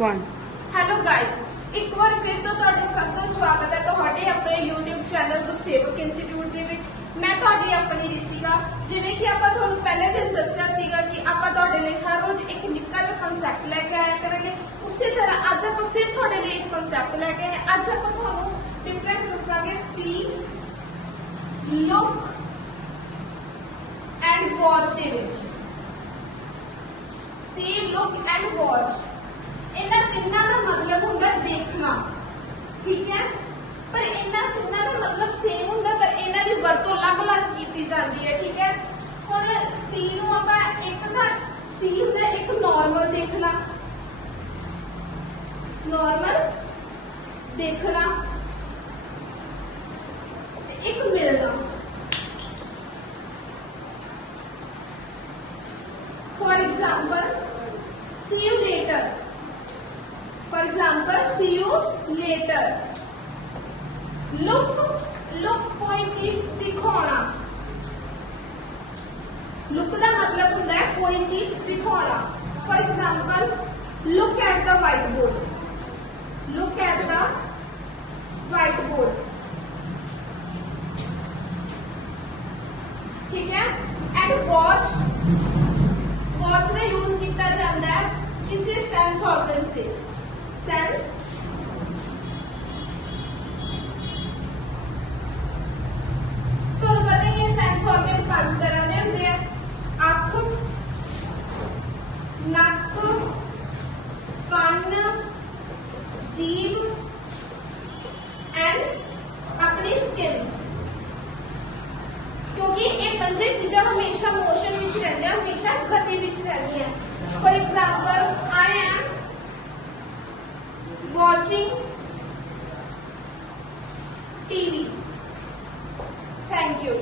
1 hello guys ਇੱਕ ਵਾਰ ਫਿਰ ਤੋਂ ਤੁਹਾਡੇ ਸਭ ਦਾ ਸਵਾਗਤ ਹੈ ਤੁਹਾਡੇ ਆਪਣੇ YouTube ਚੈਨਲ ਗੁਰਸੇਵਕ ਇੰਸਟੀਚਿਊਟ ਦੇ ਵਿੱਚ। ਮੈਂ ਤੁਹਾਡੀ ਆਪਣੀ ਰਿਤਿਕਾ। ਜਿਵੇਂ ਕਿ ਆਪਾਂ ਤੁਹਾਨੂੰ ਪਹਿਲੇ ਦਿਨ ਦੱਸਿਆ ਸੀਗਾ ਕਿ ਆਪਾਂ ਤੁਹਾਡੇ ਲਈ ਹਰ ਰੋਜ਼ ਇੱਕ ਨਿੱਕਾ ਜਿਹਾ ਕਨਸੈਪਟ ਲੈ ਕੇ ਆਇਆ ਕਰਾਂਗੇ। ਉਸੇ ਤਰ੍ਹਾਂ ਅੱਜ ਆਪਾਂ ਫਿਰ ਤੁਹਾਡੇ ਲਈ ਇੱਕ ਕਨਸੈਪਟ ਲੈ ਕੇ ਆਏ। ਅੱਜ ਆਪਾਂ ਤੁਹਾਨੂੰ ਡਿਫਰੈਂਸ ਦੱਸਾਂਗੇ ਸੀ ਲੁੱਕ ਐਂਡ ਵਾਚ ਦੇ ਵਿੱਚ। ਸੀ ਲੁੱਕ ਐਂਡ ਵਾਚ ਇਹਨਾਂ ਤਿੰਨਾਂ ਦਾ ਮਤਲਬ ਹੁੰਦਾ ਹੋਊਗਾ ਠੀਕ ਹੈ? ਪਰ ਇਹਨਾਂ ਤਿੰਨਾਂ ਦਾ ਮਤਲਬ ਸੇਮ ਹੁੰਦਾ, ਪਰ ਇਹਨਾਂ ਦੀ ਵਰਤੋਂ ਅਲੱਗ-ਅਲੱਗ ਕੀਤੀ ਜਾਂਦੀ ਹੈ, ਠੀਕ ਹੈ? ਹੁਣ ਸੀ ਨੂੰ ਆਪਾਂ ਇੱਕ ਦਾ ਸੀ ਹੁੰਦਾ, ਇੱਕ ਨਾਰਮਲ ਦੇਖਣਾ ਨਾਰਮਲ ਦੇਖਣਾ ਤੇ ਇੱਕ ਮਿਲਣਾ। For example see you later for example see you later look look कोई चीज़ दिखा लुक का मतलब होंगे कोई चीज़ दिखाना। For example look at the whiteboard look at the whiteboard ठीक है? एंड वॉच वॉच में यूज़ किया जाता है किसी सेंस ऑर्गन से कान जीव एंड अपनी स्किन क्योंकि ये पंजे चीजा हमेशा मोशन विच रहती है, हमेशा गति विच रहती है। For example I am watching TV thank you